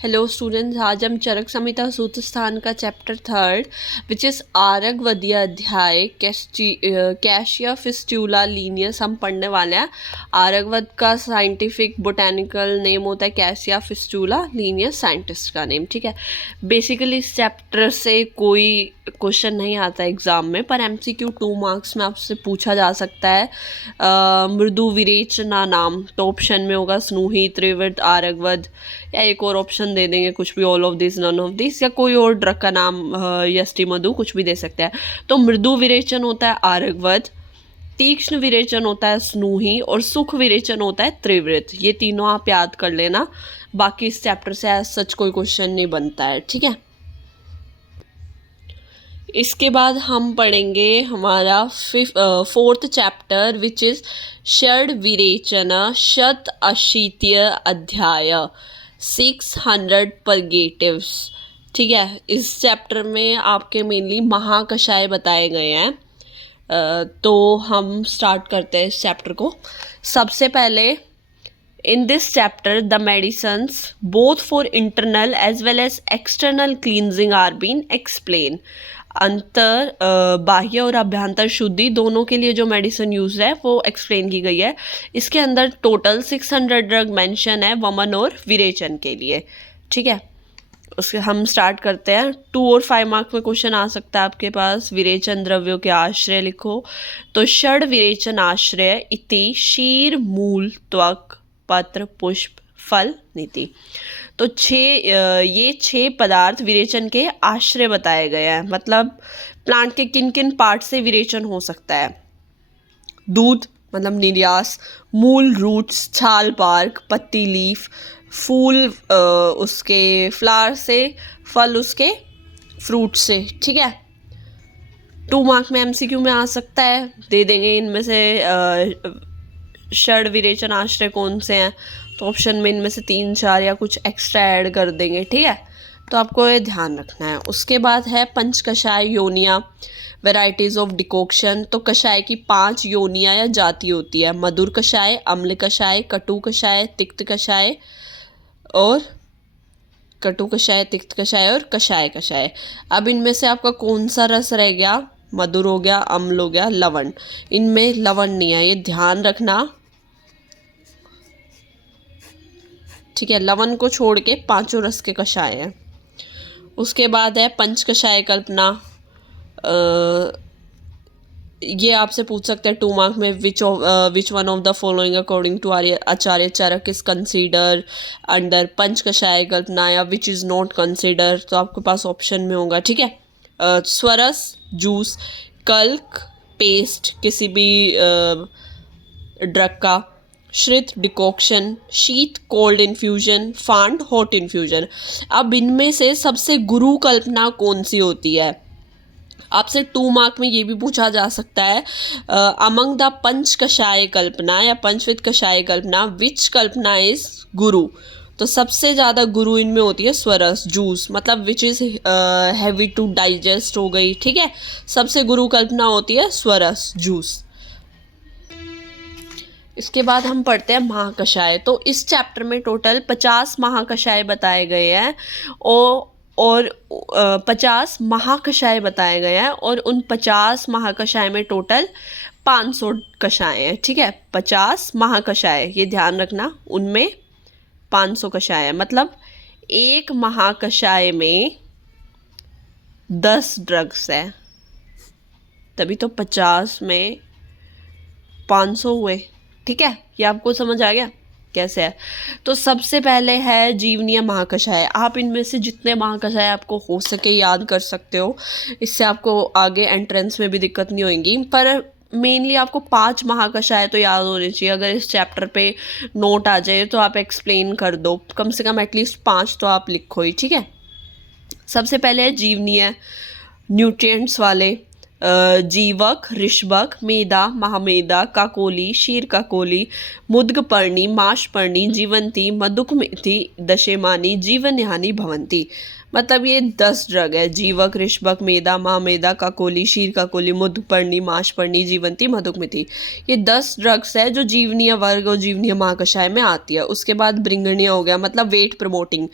Hello students, आज हम चरक संहिता सूत्र स्थान का चैप्टर 3 विच इज़ आरगवदीय अध्याय कैशिया फिस्ट्यूला लीनियस हम पढ़ने वाले हैं। आरगवद का साइंटिफिक बोटेनिकल नेम होता है कैशिया फिस्ट्यूला लीनियस, साइंटिस्ट का नेम। ठीक है, बेसिकली इस चैप्टर से कोई क्वेश्चन नहीं आता एग्जाम में, पर MCQ 2 मार्क्स में आपसे पूछा जा सकता है। मृदु विरेचना नाम, तो ऑप्शन में होगा स्नूही, त्रिवृत, आरगवद, या एक और ऑप्शन दे देंगे कुछ भी, all of this, none of this, या कोई और ड्रग का नाम, यष्टि मधु, कुछ भी दे सकते हैं। तो मृदु विरेचन होता है आरगवद, तीक्ष्ण विरेचन होता है स्नूही, और सुख विरेचन होता है त्रिवृत। ये तीनों आप याद कर लेना, बाकी इस चैप्टर से एज सच कोई क्वेश्चन नहीं बनता है। ठीक है, इसके बाद हम पढ़ेंगे हमारा 4th चैप्टर विच इज़ षड विरेचन शत अशीत्य अध्याय 600 परगेटिव्स। ठीक है, इस चैप्टर में आपके मेनली महाकषाय बताए गए हैं। तो हम स्टार्ट करते हैं इस चैप्टर को। सबसे पहले in this chapter the medicines both for internal as well as external cleansing are being explained। अंतर बाह्य और अभ्यंतर शुद्धि दोनों के लिए जो मेडिसिन यूज है वो एक्सप्लेन की गई है। इसके अंदर टोटल 600 ड्रग मेंशन है वमन और विरेचन के लिए। ठीक है, उसके हम स्टार्ट करते हैं। 2 और 5 मार्क्स में क्वेश्चन आ सकता है आपके पास। विरेचन द्रव्यों के आश्रय लिखो, तो षड विरेचन आश्रय इति शीर, मूल, त्वक, पत्र, पुष्प, फल, नीति। तो ये 6 पदार्थ विरेचन के आश्रय बताए गए हैं। मतलब प्लांट के किन किन पार्ट से विरेचन हो सकता है। दूध मतलब निर्यास, मूल रूट्स, छाल पार्क, पत्ती लीफ, फूल उसके फ्लावर से, फल उसके फ्रूट से। ठीक है, 2 मार्क में MCQ में आ सकता है, दे देंगे इनमें से षड विरेचन आश्रय कौन से हैं, तो ऑप्शन में इनमें से 3 4 या कुछ एक्स्ट्रा ऐड कर देंगे। ठीक है, तो आपको ये ध्यान रखना है। उसके बाद है पंच कषाय योनिया, वेराइटीज ऑफ डिकॉक्शन। तो कषाय की 5 योनिया या जाति होती है। मधुर कषाय, अम्ल कषाय, कटु कषाय, तिक्त कषाय और कषाय कषाय। अब इनमें से आपका कौन सा रस रह गया? मधुर हो गया, अम्ल हो गया, लवण। इनमें लवण नहीं है, ये ध्यान रखना। ठीक है, लवण को छोड़ के 5 रस के कषाय हैं। उसके बाद है पंच कषाय कल्पना। ये आपसे पूछ सकते हैं 2 मार्क में, which one of the following according to Acharya Charak is consider under पंच कषाय कल्पना, या विच इज़ नॉट कंसीडर। तो आपके पास ऑप्शन में होगा। ठीक है, स्वरस जूस, कल्क पेस्ट किसी भी ड्रग का, श्रित डिकॉक्शन, शीत कोल्ड इन्फ्यूजन, फांड हॉट इन्फ्यूजन। अब इनमें से सबसे गुरु कल्पना कौन सी होती है? आपसे 2 मार्क में ये भी पूछा जा सकता है, अमंग द पंच कषाय कल्पना या पंचविध कषाय कल्पना विच कल्पना इज गुरु। तो सबसे ज़्यादा गुरु इनमें होती है स्वरस जूस, मतलब which is heavy to digest हो गई। ठीक है, सबसे गुरु कल्पना होती है स्वरस जूस। इसके बाद हम पढ़ते हैं महाकषाय। तो इस चैप्टर में टोटल 50 महाकषाय बताए गए हैं और 50 महाकषाय बताए गए हैं, और उन 50 महाकषाय में टोटल 500 कषाय हैं। ठीक है, 50 महाकषाय, ये ध्यान रखना, उनमें 500 कषाय है। मतलब एक महाकषाय में 10 ड्रग्स है, तभी तो 50 में 500 हुए। ठीक है, ये आपको समझ आ गया कैसे है। तो सबसे पहले है जीवनीय महाकषाय। आप इनमें से जितने महाकषाय आपको हो सके याद कर सकते हो, इससे आपको आगे एंट्रेंस में भी दिक्कत नहीं होगी। पर मेनली आपको 5 महाकषाय तो याद होने चाहिए। अगर इस चैप्टर पे नोट आ जाए तो आप एक्सप्लेन कर दो, कम से कम एटलीस्ट 5 तो आप लिखो ही। ठीक है, सबसे पहले है जीवनीय, न्यूट्रिएंट्स वाले, जीवक, ऋषभक, मेधा, महामेधा, काकोली, क्षीरकाकोली, मुद्गपर्णी, माशपर्णी, जीवंती, मधुकमेथी, दशेमानी, जीवनयानी भवंती। मतलब ये 10 ड्रग है, जीवक, ऋषभक, मेधा, महामेधा, काकोली, क्षीरकाकोली, मुद्गपर्णी, माशपर्णी, जीवंती, मधुकमेथी। ये 10 ड्रग्स है जो जीवनीय वर्ग और जीवनीय महाकषाय में आती है। उसके बाद ब्रिंगणीय हो गया, मतलब वेट प्रमोटिंग,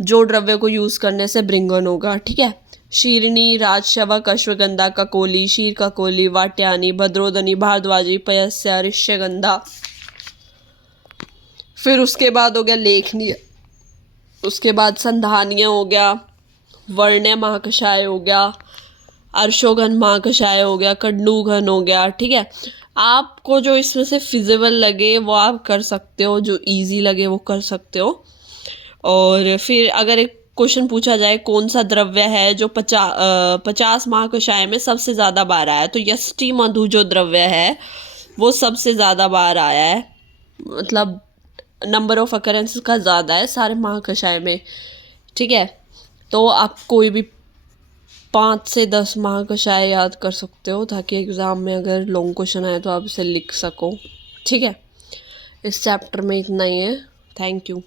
जो द्रव्य को यूज़ करने से ब्रिंगन होगा, ठीक है। शीरणी, राजशवक, अश्वगंधा, ककोली, क्षीरकाकोली, वाट्यानी, भद्रोदनी, भारद्वाजी, पयस्या, ऋष्यगंधा। फिर उसके बाद हो गया लेखनीय, उसके बाद संधानीय हो गया, वर्ण्य महाकषाय हो गया, अर्शोघन महाकषाय हो गया, कंडूघन हो गया, ठीक है। आपको जो इसमें से फिजिबल लगे वो आप कर सकते हो, जो इजी लगे वो कर सकते हो। और फिर अगर एक क्वेश्चन पूछा जाए कौन सा द्रव्य है जो 50 महाकषाय में सबसे ज़्यादा बार आया है, तो यष्टि मधु जो द्रव्य है वो सबसे ज़्यादा बार आया है, मतलब नंबर ऑफ अकरेंसेस का ज़्यादा है सारे महाकषाय में, ठीक है। तो आप कोई भी 5 से 10 महाकषाय याद कर सकते हो, ताकि एग्ज़ाम में अगर लॉन्ग क्वेश्चन आए तो आप इसे लिख सको, ठीक है। इस चैप्टर में इतना ही है। Thank you.